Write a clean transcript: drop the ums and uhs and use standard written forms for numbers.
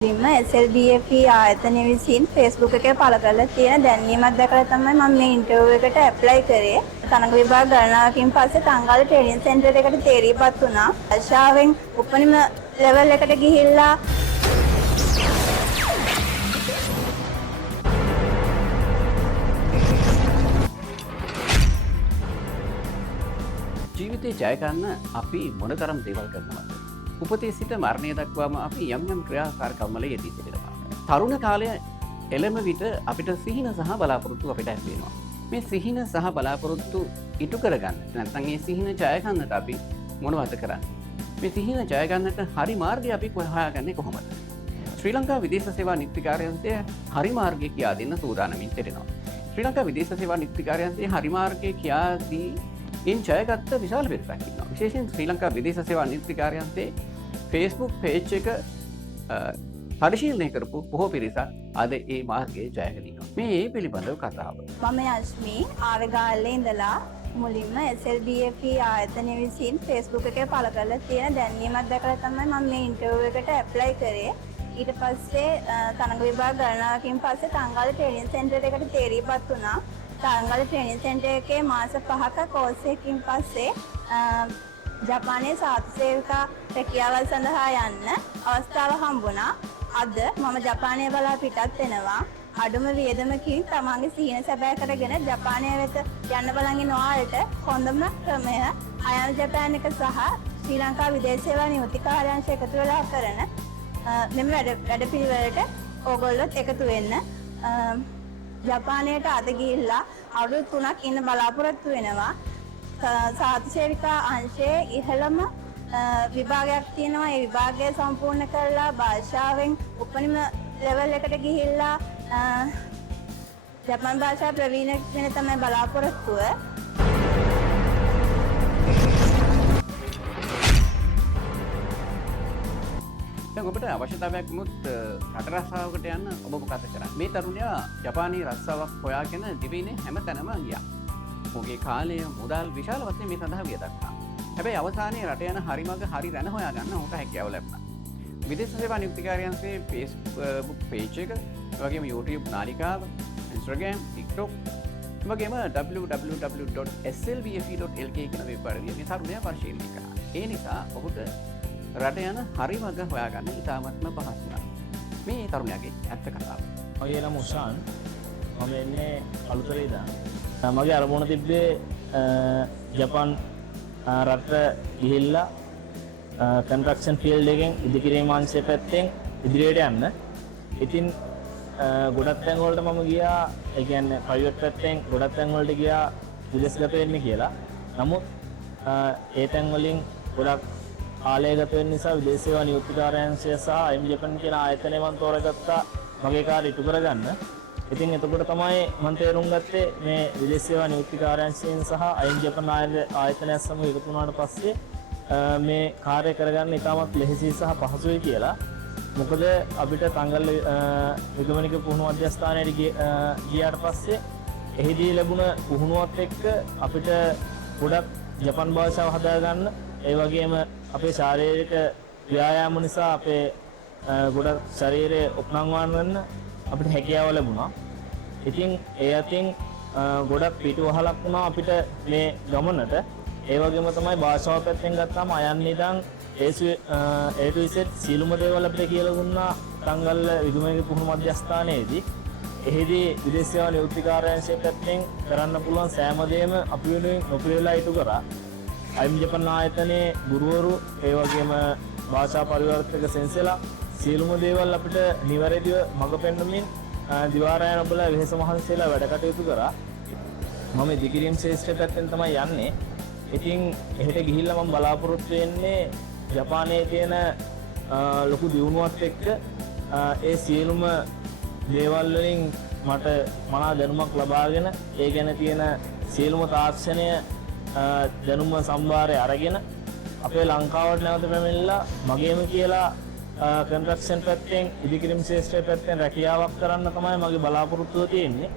SLBFE ආයතනය විසින් Facebook එකේ පළ කරලා තියෙන දැන්වීමක් දැකලා තමයි මම මේ ඉන්ටර්විව් එකට ඇප්ලයි කරේ. තරඟ විභාග ගණනාවකින් පස්සේ තංගාල ට්‍රේනින් සෙන්ටර් එකට තේරීපත් වුණා. ආශාවෙන් උපරිම ලෙවල් එකට ගිහිල්ලා ජීවිතේ ජය ගන්න අපි මොනතරම් දේවල් කරනවද? උපතේ සිට මරණය දක්වාම අපි යම් යම් ක්‍රියාකාරකම් වල යෙදී සිටිනවා. තරුණ කාලය එළම විට අපිට සිහින සහ බලාපොරොත්තු අපිට ඇති වෙනවා. මේ සිහින සහ බලාපොරොත්තු ඉටු කරගන්න නැත්නම් මේ සිහින ජය ගන්නට අපි මොනවද කරන්නේ? මේ සිහින ජය ගන්නට හරි මාර්ගය අපි හොයාගන්නේ කොහොමද? ශ්‍රී ලංකා විදේශ සේවා නිත්‍ය කාර්යාංශය හරි මාර්ගය කියා දෙන්න සූදානමින් සිටිනවා. ශ්‍රී ලංකා විදේශ සේවා නිත්‍ය කාර්යාංශය හරි මාර්ගය කියා දී ඉන් ජයගත්ත විශාල පිරිසක් ඉන්නවා. විශේෂයෙන් ශ්‍රී ලංකා විදේශ සේවා නිත්‍ය කාර්යාංශයේ Facebook page එක පරිශීලනය කරපු බොහෝ පිරිසක් අද ඒ මාර්ගයේ ජයගෙන ඉන්නවා. මේ පිළිබඳව කතාව. මම යශ්මි ආවෙගාල්ලේ ඉඳලා මුලින්ම SLBFE ආයතනය විසින් Facebook එකේ පළ කරලා තියෙන දැන්වීමක් දැකලා තමයි මම මේ ඉන්ටර්විව් එකට ඇප්ලයි කරේ. ඊට පස්සේ තරඟ විභාග ගණනාවකින් පස්සේ තංගාල ට්‍රේනින් සෙන්ටර් එකට තේරීපත් වුණා. තංගාල ට්‍රේනින් සෙන්ටර් එකේ මාස 5ක කෝස් එකකින් පස්සේ ජපානයේ සාතු සේවිකා රැකියාවල් සඳහා යන්න අවස්ථාව හම්බුණා. අද මම ජපානය බලා පිටත් වෙනවා. අඩුම වියදමකින් තමන්ගේ සිහින සැබෑ කරගෙන ජපානය වෙත යන්න බලන් ඉන්න ඔයාලට හොඳම ක්‍රමය අයන ජපාන් එක සහ ශ්‍රී ලංකා විදේශ සේවා නියුක්ති කාර්යාංශය එකතු වෙලා කරන මෙම වැඩපිළිවෙලට ඕගොල්ලොත් එකතු වෙන්න. ජපානයට අද ගිහිල්ලා අවුරුදු 3ක් ඉන්න බලාපොරොත්තු වෙනවා. සාතු සේවිකා අංශයේ ඉහළම විභාගයක් තියෙනවා. ඒ විභාගය සම්පූර්ණ කරලා භාෂාවෙන් උපරිම ලෙවල් එකට ගිහිල්ලා ජපාන් භාෂාව ප්‍රවීණ වෙන තමයි බලාපොරොත්තුව. දැන් ඔබට අවශ්‍යතාවයක් වුණොත් රට රස්සාවකට යන්න ඔබ මොකද කරන්නේ? මේ තරුණයා ජපානයේ රස්සාවක් හොයාගෙන දිවයිනේ හැමතැනම ගියා. ඔහුගේ කාලය මුදල් විශාල වශයෙන් මේ සඳහා වියදම් කළා. හැබැයි අවසානයේ රට යන හරි මඟ හරි රැන හොයාගන්න ඔහුට හැකියාව ලැබුණා. විදේශ සේවා නියුක්ති කාර්යාංශයේ Facebook page එක, ඒ වගේම YouTube නාලිකාව, Instagram, TikTok, ඒ වගේම www.slbfe.lk කියන වෙබ් අඩවිය මේ තරුණයා පරිශීලනය කළා. ඒ නිසා ඔහුට රට යන හරි මඟ හොයාගන්න ඉතාමත්ම පහසු වුණා. මේ තරුණයාගේ ඇත්ත කතාව. මගේ නම උෂාන්. මම එන්නේ අලුතරේ ඉඳන්. මගේ අරමුණ තිබ්බේ ජපාන් රට ගිහිල්ලා කන්ස්ට්‍රක්ෂන් ෆීල්ඩ් එකෙන් ඉදිකිරීම අංශය පැත්තෙන් ඉදිරියට යන්න. ඉතින් ගොඩක් තැන් වලට මම ගියා. ඒ කියන්නේ ප්‍රයිවට් පැත්තෙන් ගොඩක් තැන් වලට ගියා විදේශගත වෙන්න කියලා. නමුත් ඒ තැන් වලින් ගොඩක් කාලය ගත වෙන නිසා විදේශ සේවා නියුක්ති කාර්යාංශය සහ IM ජපාන් කියන ආයතනය මම තෝරගත්තා මගේ කාර්ය ඉටු කරගන්න. ඉතින් එතකොට තමයි මම තේරුම් ගත්තේ මේ විදේශ සේවා නියුක්ති කාර්යාංශයෙන් සහ IM ජපාන් ආයතනය සමග එකතු වුණාට පස්සේ මේ කාර්ය කරගන්න ඉතාමත් ලෙහෙසි සහ පහසුයි කියලා. මොකද අපිට තංගල් විගමනික පුහුණු මධ්‍යස්ථානයට ගියාට පස්සේ එහිදී ලැබුණ පුහුණුවත් එක්ක අපිට ගොඩක් ජපාන් භාෂාව හදාගන්න, ඒ වගේම අපේ ශාරීරික ව්‍යායාම නිසා අපේ ගොඩක් ශරීරය උපනංවාන වෙන්න අපිට හැකියාව ලැබුණා. ඉතින් ඒ අතින් ගොඩක් පිටුවහලක් වුණා අපිට මේ ගමනට. ඒ වගේම තමයි භාෂාව පැත්තෙන් ගත්තාම අයන් ඉඳන් A to Z සීලුම දේවල් අපිට කියලා දුන්නා තංගල්ල විගමනික පුහුණු මධ්‍යස්ථානයේදී. එහිදී විදේශ සේවා නියුක්ති කාර්යාංශය පැත්තෙන් කරන්න පුළුවන් සෑම දෙයක්ම අපි වෙනුවෙන් නොපිළිවෙලා ඉටු කරා. IM ජපාන් ආයතනයේ ගුරුවරු, ඒ වගේම භාෂා පරිවර්තක සෙන්සලා සියලුම දේවල් අපිට නිවැරදිව මඟ පෙන්වමින් දිවාරයන් ඔබලා වෙහෙස මහන්සියලා වැඩ කටයුතු කරා. මම ඉදිකිරීම් ශාස්ත්‍රය පැත්තෙන් තමයි යන්නේ. ඉතින් එහෙට ගිහිල්ලා මම බලාපොරොත්තු වෙන්නේ ජපානයේ තියෙන ලොකු දියුණුවත් එක්ක ඒ සියලුම දේවල් වලින් මට මනා දැනුමක් ලබාගෙන ඒ ගැන තියෙන සියලුම තාක්ෂණය දැනුම සම්භාරය අරගෙන අපේ ලංකාවට නැවත පැමිණිලා මගේම කියලා කන්ස්ට්‍රක්ෂන් පැත්තෙන් ඉදිකිරීම් ශාස්ත්‍රය පැත්තෙන් රැකියාවක් කරන්න තමයි මගේ බලාපොරොත්තුව තියෙන්නේ.